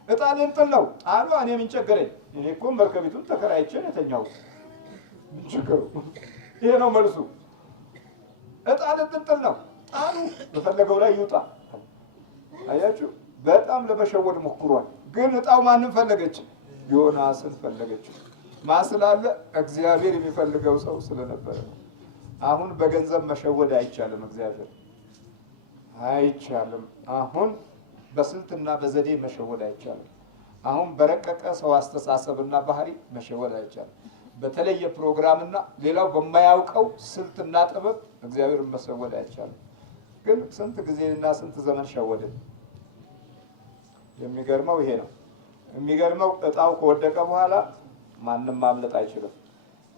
ዕጣ ልንጥል ነው አሉ። እኔ ምን ቸገረኝ? እኔ እኮ መርከቢቱን ተከራይቼ የተኛው ምን ችግሩ? ይሄ ነው መልሱ። ዕጣ ልንጥል ነው አሉ። በፈለገው ላይ ይውጣ። አያችሁ፣ በጣም ለመሸወድ ሞክሯል። ግን ዕጣው ማንን ፈለገች? ዮናስን ፈለገች። ማን ስላለ? እግዚአብሔር የሚፈልገው ሰው ስለነበረ ነው። አሁን በገንዘብ መሸወድ አይቻልም። እግዚአብሔር አይቻልም። አሁን በስልትና በዘዴ መሸወድ አይቻልም። አሁን በረቀቀ ሰው አስተሳሰብና ባህሪ መሸወድ አይቻልም። በተለየ ፕሮግራምና ሌላው በማያውቀው ስልትና ጥበብ እግዚአብሔርን መሸወድ አይቻልም። ግን ስንት ጊዜና ስንት ዘመን ሸወድን። የሚገርመው ይሄ ነው። የሚገርመው ዕጣው ከወደቀ በኋላ ማንም ማምለጥ አይችልም።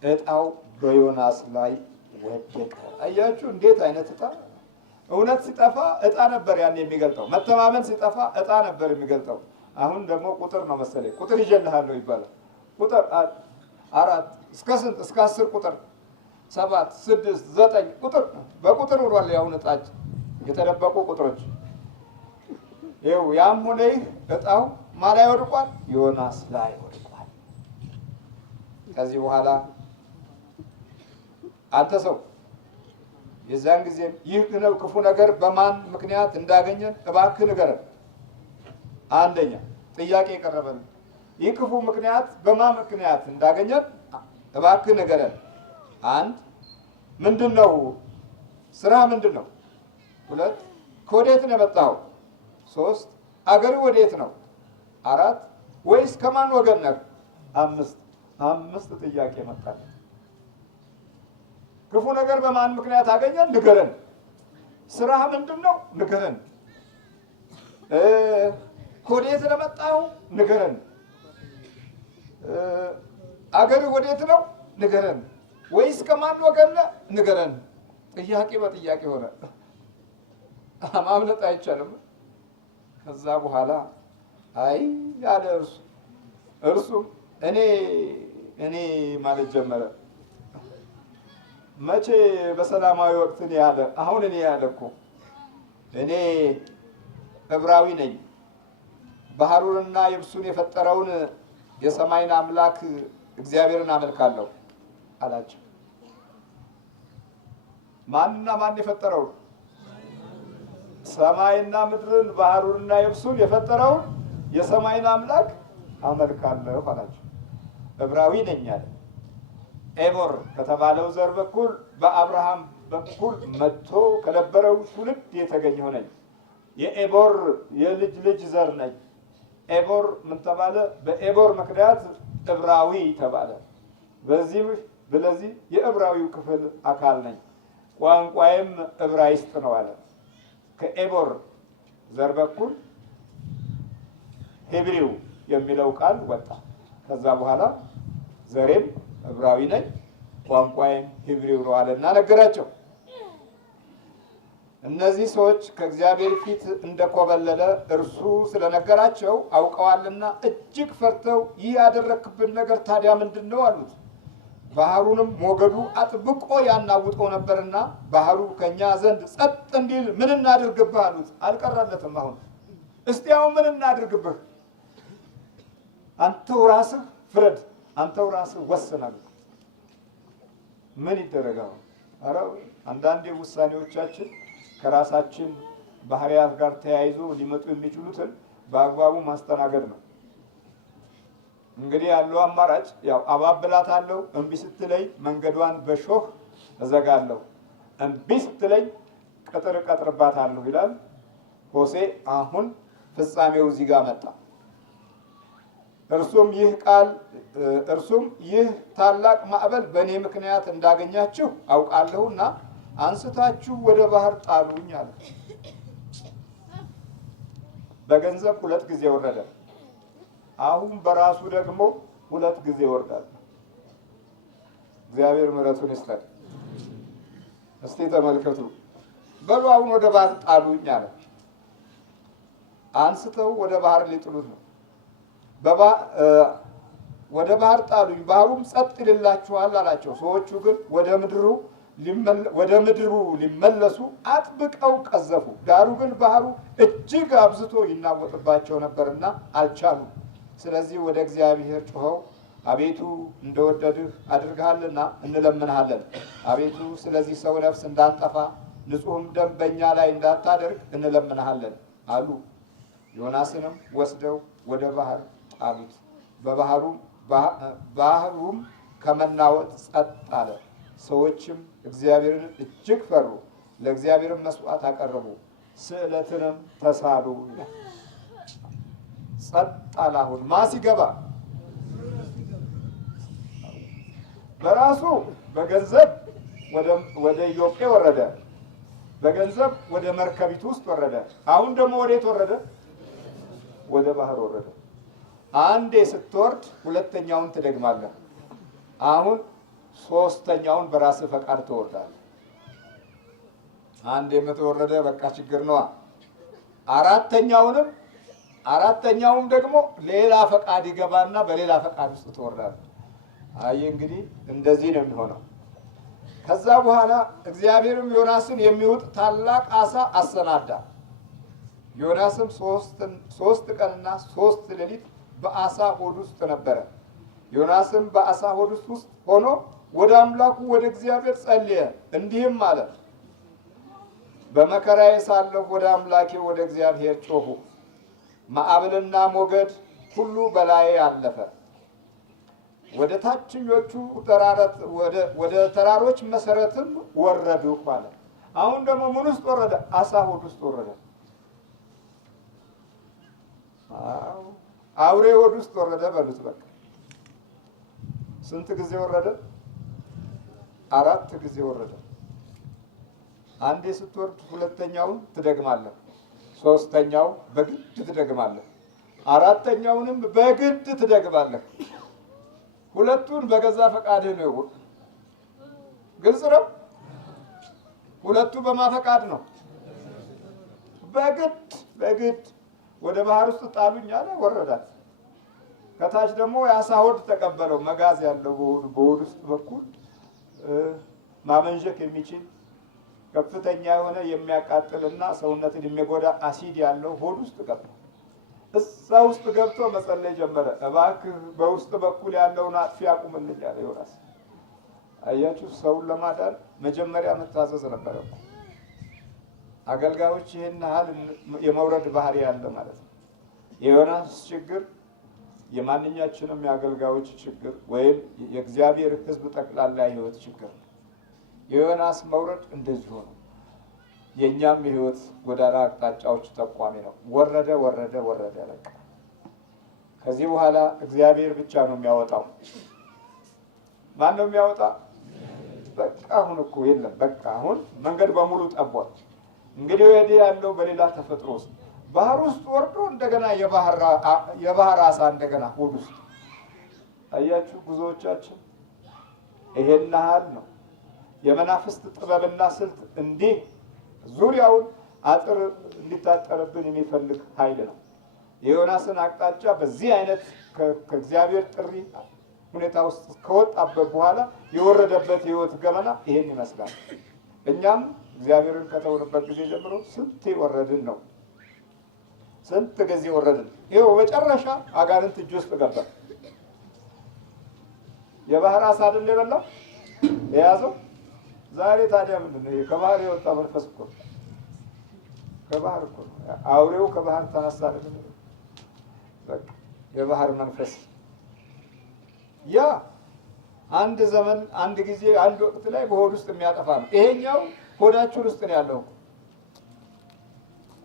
ዕጣው በዮናስ ላይ ወደቀ። አያችሁ እንዴት አይነት ዕጣ! እውነት ሲጠፋ ዕጣ ነበር ያን የሚገልጠው። መተማመን ሲጠፋ ዕጣ ነበር የሚገልጠው። አሁን ደግሞ ቁጥር ነው መሰለኝ። ቁጥር ይዤልሃለሁ ይባላል። ቁጥር 4 እስከ ስንት? እስከ 10 ቁጥር 7 6 9 ቁጥር በቁጥር ውሏል። ያሁን ዕጣች የተደበቁ ቁጥሮች ይኸው። ያም ሆነ ይህ ዕጣው ማን ላይ ወድቋል? ዮናስ ላይ ወድቋል። ከዚህ በኋላ አንተ ሰው የዛን ጊዜም ይህ ክፉ ነገር በማን ምክንያት እንዳገኘን እባክህ ንገረን። አንደኛ ጥያቄ የቀረበልን ይህ ክፉ ምክንያት በማን ምክንያት እንዳገኘን እባክህ ንገረን። አንድ ምንድን ነው ስራ ምንድን ነው? 2 ከወዴት ነው የመጣኸው? 3 አገሩ ወዴት ነው? 4 ወይስ ከማን ወገን ነህ? 5 ጥያቄ መጣል። ክፉ ነገር በማን ምክንያት አገኘን? ንገረን። ስራ ምንድን ነው? ንገረን። ከወዴት ነው የመጣኸው? ንገረን። አገሩ ወዴት ነው? ንገረን። ወይስ ከማን ወገን ነህ? ንገረን። ጥያቄ በጥያቄ ሆነ። ማምለጥ አይቻልም። ከዛ በኋላ አይ ያለ እርሱም እኔ ማለት ጀመረ። መቼ በሰላማዊ ወቅት እኔ ያለ አሁን እኔ ያለ እኮ እኔ ዕብራዊ ነኝ። ባህሩንና የብሱን የፈጠረውን የሰማይን አምላክ እግዚአብሔርን አመልካለሁ አላቸው። ማንና ማን የፈጠረው? ሰማይና ምድርን ባህሩንና የብሱን የፈጠረውን የሰማይን አምላክ አመልካለሁ አላቸው። ዕብራዊ ነኝ አለ። ኤቦር ከተባለው ዘር በኩል በአብርሃም በኩል መጥቶ ከነበረው ትውልድ የተገኘሁ ነኝ። የኤቦር የልጅ ልጅ ዘር ነኝ። ኤቦር ምን ተባለ? በኤቦር ምክንያት ዕብራዊ ተባለ። ስለዚህ የዕብራዊው ክፍል አካል ነኝ። ቋንቋዬም ዕብራይስጥ ነው አለ። ከኤቦር ዘር በኩል ሄብሪው የሚለው ቃል ወጣ። ከዛ በኋላ ዘሬም ዕብራዊ ነኝ ቋንቋዬም ሄብሪው ነው አለና ነገራቸው። እነዚህ ሰዎች ከእግዚአብሔር ፊት እንደኮበለለ እርሱ ስለነገራቸው አውቀዋልና እጅግ ፈርተው ይህ ያደረክብን ነገር ታዲያ ምንድን ነው አሉት። ባህሩንም ሞገዱ አጥብቆ ያናውጠው ነበርና ባህሩ ከኛ ዘንድ ጸጥ እንዲል ምን እናድርግብህ አሉት። አልቀረለትም። አሁን እስቲ አሁን ምን እናድርግብህ? አንተው ራስህ ፍረድ፣ አንተው ራስህ ወስን አሉት። ምን ይደረጋል? ኧረ አንዳንዴ ውሳኔዎቻችን ከራሳችን ባህሪያት ጋር ተያይዞ ሊመጡ የሚችሉትን በአግባቡ ማስተናገድ ነው። እንግዲህ ያለው አማራጭ ያው አባብላታለሁ፣ እምቢ ስትለኝ መንገዷን በሾህ እዘጋለሁ፣ እምቢ ስትለኝ ቅጥር እቀጥርባታለሁ ይላል ሆሴ። አሁን ፍጻሜው እዚህ ጋር መጣ። እርሱም ይህ ታላቅ ማዕበል በእኔ ምክንያት እንዳገኛችሁ አውቃለሁና አንስታችሁ ወደ ባህር ጣሉኝ አለ። በገንዘብ 2 ጊዜ ወረደ። አሁን በራሱ ደግሞ 2 ጊዜ ይወርዳል። እግዚአብሔር ምሕረቱን ይስጠን። እስቲ ተመልከቱ። በሉ አሁን ወደ ባህር ጣሉኝ አለ። አንስተው ወደ ባህር ሊጥሉት ነው። ወደ ባህር ጣሉኝ፣ ባህሩም ጸጥ ይልላችኋል አላቸው። ሰዎቹ ግን ወደ ምድሩ ሊመለሱ አጥብቀው ቀዘፉ። ዳሩ ግን ባህሩ እጅግ አብዝቶ ይናወጥባቸው ነበርና አልቻሉም። ስለዚህ ወደ እግዚአብሔር ጮኸው አቤቱ እንደወደድህ አድርገሃልና እንለምንሃለን። አቤቱ ስለዚህ ሰው ነፍስ እንዳንጠፋ ንጹሕም ደም በእኛ ላይ እንዳታደርግ እንለምንሃለን አሉ። ዮናስንም ወስደው ወደ ባህር ጣሉት። ባህሩም ከመናወጥ ጸጥ አለ። ሰዎችም እግዚአብሔርን እጅግ ፈሩ፣ ለእግዚአብሔርም መስዋዕት አቀረቡ፣ ስዕለትንም ተሳሉ ይላል። ጸጥ አለ። አሁን ማ ሲገባ? በራሱ በገንዘብ ወደ ኢዮጴ ወረደ። በገንዘብ ወደ መርከቢቱ ውስጥ ወረደ። አሁን ደግሞ ወዴት ወረደ? ወደ ባህር ወረደ። አንዴ ስትወርድ ሁለተኛውን ትደግማለህ። አሁን ሶስተኛውን በራስህ ፈቃድ ትወርዳለህ። አንድ የምትወረደ በቃ ችግር ነዋ። አራተኛውም ደግሞ ሌላ ፈቃድ ይገባና በሌላ ፈቃድ ውስጥ ትወርዳለህ። አይ እንግዲህ እንደዚህ ነው የሚሆነው። ከዛ በኋላ እግዚአብሔርም ዮናስን የሚውጥ ታላቅ አሳ አሰናዳ። ዮናስም 3 ቀንና 3 ሌሊት በአሳ ሆድ ውስጥ ነበረ። ዮናስም በአሳ ሆድ ውስጥ ሆኖ ወደ አምላኩ ወደ እግዚአብሔር ጸለየ፣ እንዲህም አለ። በመከራዬ ሳለሁ ወደ አምላኬ ወደ እግዚአብሔር ጮኹ። ማዕበልና ሞገድ ሁሉ በላዬ አለፈ። ወደ ታችኞቹ ወደ ተራሮች መሰረትም ወረድሁ አለ። አሁን ደግሞ ምን ውስጥ ወረደ? አሳ ሆድ ውስጥ ወረደ። አውሬ ሆድ ውስጥ ወረደ በሉት። በቃ ስንት ጊዜ ወረደ? 4 ጊዜ ወረደ። አንዴ ስትወርድ ሁለተኛውን ትደግማለህ፣ ሶስተኛው በግድ ትደግማለህ፣ አራተኛውንም በግድ ትደግማለህ። ሁለቱን በገዛ ፈቃድህ ነው። ግልጽ ነው። ሁለቱ በማፈቃድ ነው። በግድ ወደ ባህር ውስጥ ጣሉኝ አለ፣ ወረዳት። ከታች ደግሞ የአሳ ሆድ ተቀበለው። መጋዝ ያለው በሆድ ውስጥ በኩል ማመንዠክ የሚችል ከፍተኛ የሆነ የሚያቃጥልና ሰውነትን የሚጎዳ አሲድ ያለው ሆድ ውስጥ ገባ። እዛ ውስጥ ገብቶ መጸለይ ጀመረ። እባክህ በውስጥ በኩል ያለውን አጥፊ አቁምልኝ አለ ዮናስ። አያችሁ፣ ሰውን ለማዳን መጀመሪያ መታዘዝ ነበረ። አገልጋዮች ይህን ያህል የመውረድ ባህሪ ያለ ማለት ነው። የዮናስ ችግር የማንኛችንም የአገልጋዮች ችግር ወይም የእግዚአብሔር ሕዝብ ጠቅላላ የህይወት ችግር ነው። የዮናስ መውረድ እንደዚሁ ነው። የእኛም የህይወት ጎዳና አቅጣጫዎች ጠቋሚ ነው። ወረደ በቃ። ከዚህ በኋላ እግዚአብሔር ብቻ ነው የሚያወጣው። ማን ነው የሚያወጣ? በቃ አሁን እኮ የለም። በቃ አሁን መንገድ በሙሉ ጠቧል። እንግዲህ ወዲህ ያለው በሌላ ተፈጥሮ ውስጥ ባህር ውስጥ ወርዶ እንደገና የባህር አሳ እንደገና ሆድ ውስጥ። አያችሁ፣ ጉዞዎቻችን ይሄን ያህል ነው። የመናፍስት ጥበብና ስልት እንዲህ ዙሪያውን አጥር እንዲታጠርብን የሚፈልግ ኃይል ነው። የዮናስን አቅጣጫ በዚህ አይነት ከእግዚአብሔር ጥሪ ሁኔታ ውስጥ ከወጣበት በኋላ የወረደበት የህይወት ገመና ይሄን ይመስላል። እኛም እግዚአብሔርን ከተውንበት ጊዜ ጀምሮ ስንት ወረድን ነው። ስንት ጊዜ ወረድን። ይኸው መጨረሻ አጋንንት እጅ ውስጥ ገባ። የባህር አሳ አይደል የበላው የያዘው። ዛሬ ታዲያ ምንድን ነው? ከባህር የወጣ መንፈስ እኮ ነው። ከባህር እኮ ነው። አውሬው ከባህር ተነሳ አይደል? በቃ የባህር መንፈስ ያ አንድ ዘመን አንድ ጊዜ አንድ ወቅት ላይ በሆድ ውስጥ የሚያጠፋ ነው። ይሄኛው ሆዳችሁ ውስጥ ነው ያለው።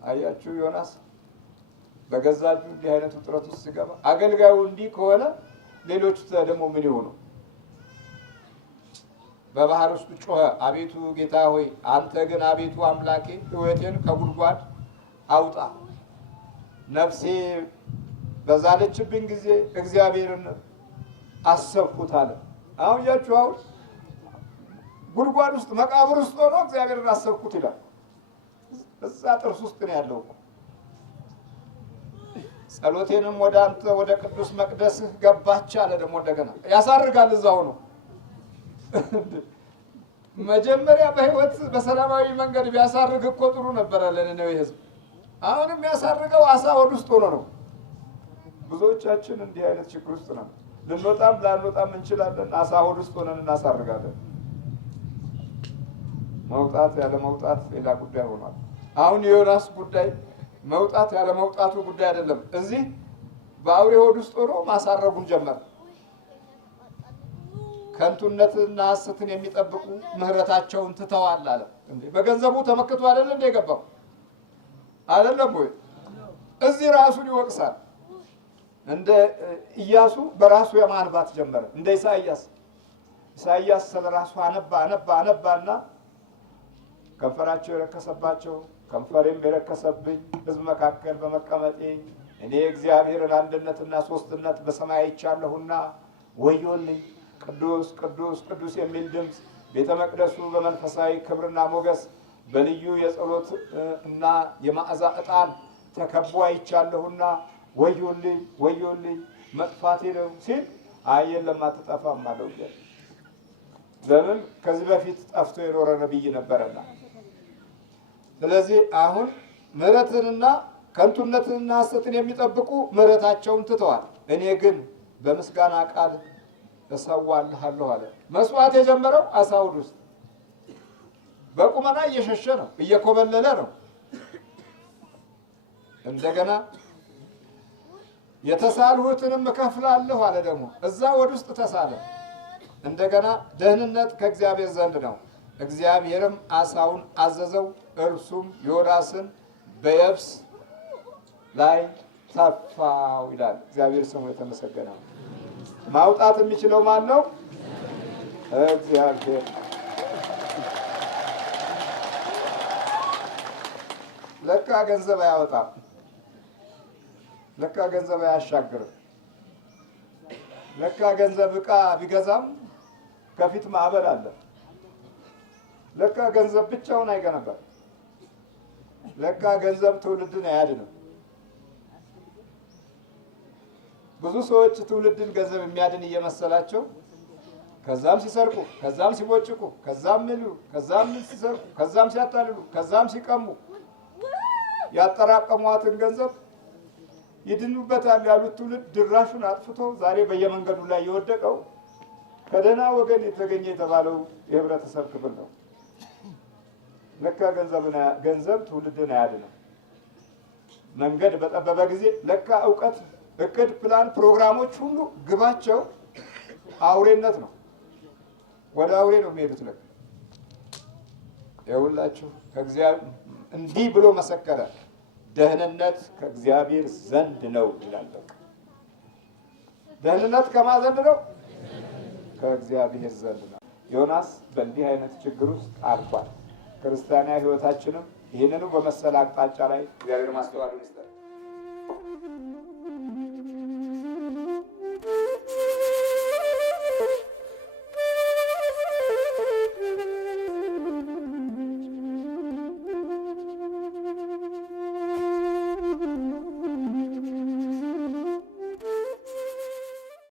አያችሁ፣ ዮናስ በገዛ እጁ እንዲህ አይነት ውጥረት ውስጥ ሲገባ፣ አገልጋዩ እንዲህ ከሆነ ሌሎች ደግሞ ምን ይሆኑ? በባህር ውስጥ ጮኸ፣ አቤቱ ጌታ ሆይ አንተ ግን አቤቱ አምላኬ ሕይወቴን ከጉድጓድ አውጣ። ነፍሴ በዛለችብኝ ጊዜ እግዚአብሔርን አሰብኩት አለ። አሁን ያችሁ አሁን ጉድጓድ ውስጥ መቃብር ውስጥ ሆኖ እግዚአብሔርን አሰብኩት ይላል። እዛ ጥርስ ውስጥ ነው ያለው። ጸሎቴንም ወደ አንተ ወደ ቅዱስ መቅደስህ ገባች አለ። ደግሞ እንደገና ያሳርጋል እዛው ነው። መጀመሪያ በህይወት በሰላማዊ መንገድ ቢያሳርግ እኮ ጥሩ ነበረ ለነነዌ ህዝብ። አሁንም ያሳርገው አሳ ሆድ ውስጥ ሆኖ ነው። ብዙዎቻችን እንዲህ አይነት ችግር ውስጥ ነው። ልንወጣም ላንወጣም እንችላለን። አሳ ሆድ ውስጥ ሆነን እናሳርጋለን። መውጣት ያለ መውጣት ሌላ ጉዳይ ሆኗል። አሁን የዮናስ ጉዳይ መውጣት ያለ መውጣቱ ጉዳይ አይደለም። እዚህ በአውሬ ሆድ ውስጥ ሆኖ ማሳረጉን ጀመረ። ከንቱነትና ሐሰትን የሚጠብቁ ምህረታቸውን ትተዋል አለ። እንዴ በገንዘቡ ተመክቶ አይደል እንደ ገባው አይደለም ወይ? እዚህ ራሱን ይወቅሳል። እንደ ኢያሱ በራሱ የማንባት ጀመረ። እንደ ኢሳይያስ ስለራሱ አነባና ከንፈራቸው የረከሰባቸው ከንፈሬም የረከሰብኝ ሕዝብ መካከል በመቀመጤ እኔ እግዚአብሔርን አንድነትና ሶስትነት በሰማይ አይቻለሁና ወዮልኝ። ቅዱስ ቅዱስ ቅዱስ የሚል ድምፅ ቤተ መቅደሱ በመንፈሳዊ ክብርና ሞገስ በልዩ የጸሎት እና የማዕዛ ዕጣን ተከቦ አይቻለሁና ወዮልኝ ወዮልኝ መጥፋቴ ነው ሲል የለም አትጠፋም አለው። ለምን? ከዚህ በፊት ጠፍቶ የኖረ ነብይ ነበረና። ስለዚህ አሁን ምህረትንና ከንቱነትንና ሐሰትን የሚጠብቁ ምህረታቸውን ትተዋል። እኔ ግን በምስጋና ቃል እሰዋልሃለሁ አለ። መስዋዕት የጀመረው አሳ ሆድ ውስጥ በቁመና እየሸሸ ነው፣ እየኮበለለ ነው። እንደገና የተሳልሁትንም እከፍላለሁ አለ። ደግሞ እዛ ሆድ ውስጥ ተሳለ። እንደገና ደህንነት ከእግዚአብሔር ዘንድ ነው። እግዚአብሔርም አሳውን አዘዘው፣ እርሱም ዮናስን በየብስ ላይ ተፋው ይላል። እግዚአብሔር ስሙ የተመሰገነ ነው። ማውጣት የሚችለው ማን ነው? እግዚአብሔር። ለካ ገንዘብ አያወጣም። ለካ ገንዘብ አያሻግርም። ለካ ገንዘብ ዕቃ ቢገዛም ከፊት ማዕበል አለ። ለካ ገንዘብ ብቻውን አይገነባም። ለካ ገንዘብ ትውልድን አያድንም። ብዙ ሰዎች ትውልድን ገንዘብ የሚያድን እየመሰላቸው ከዛም ሲሰርቁ፣ ከዛም ሲቦጭቁ፣ ከዛም ምሉ፣ ከዛም ሲሰርቁ፣ ከዛም ሲያታልሉ፣ ከዛም ሲቀሙ ያጠራቀሟትን ገንዘብ ይድኑበታል ያሉት ትውልድ ድራሹን አጥፍቶ ዛሬ በየመንገዱ ላይ የወደቀው ከደህና ወገን የተገኘ የተባለው የህብረተሰብ ክፍል ነው። ለካ ገንዘብ ትውልድን አያድንም። መንገድ በጠበበ ጊዜ ለካ እውቀት፣ እቅድ፣ ፕላን፣ ፕሮግራሞች ሁሉ ግባቸው አውሬነት ነው። ወደ አውሬ ነው የሚሄዱት። ለካ የሁላችሁ ከእግዚአብሔር እንዲህ ብሎ መሰከረ፣ ደህንነት ከእግዚአብሔር ዘንድ ነው ይላል። በቃ ደህንነት ከማን ዘንድ ነው? ከእግዚአብሔር ዘንድ ነው። ዮናስ በእንዲህ አይነት ችግር ውስጥ አልፏል። ክርስቲያናዊ ህይወታችንም ይህንኑ በመሰለ አቅጣጫ ላይ እግዚአብሔር ማስተዋል ይስጠን።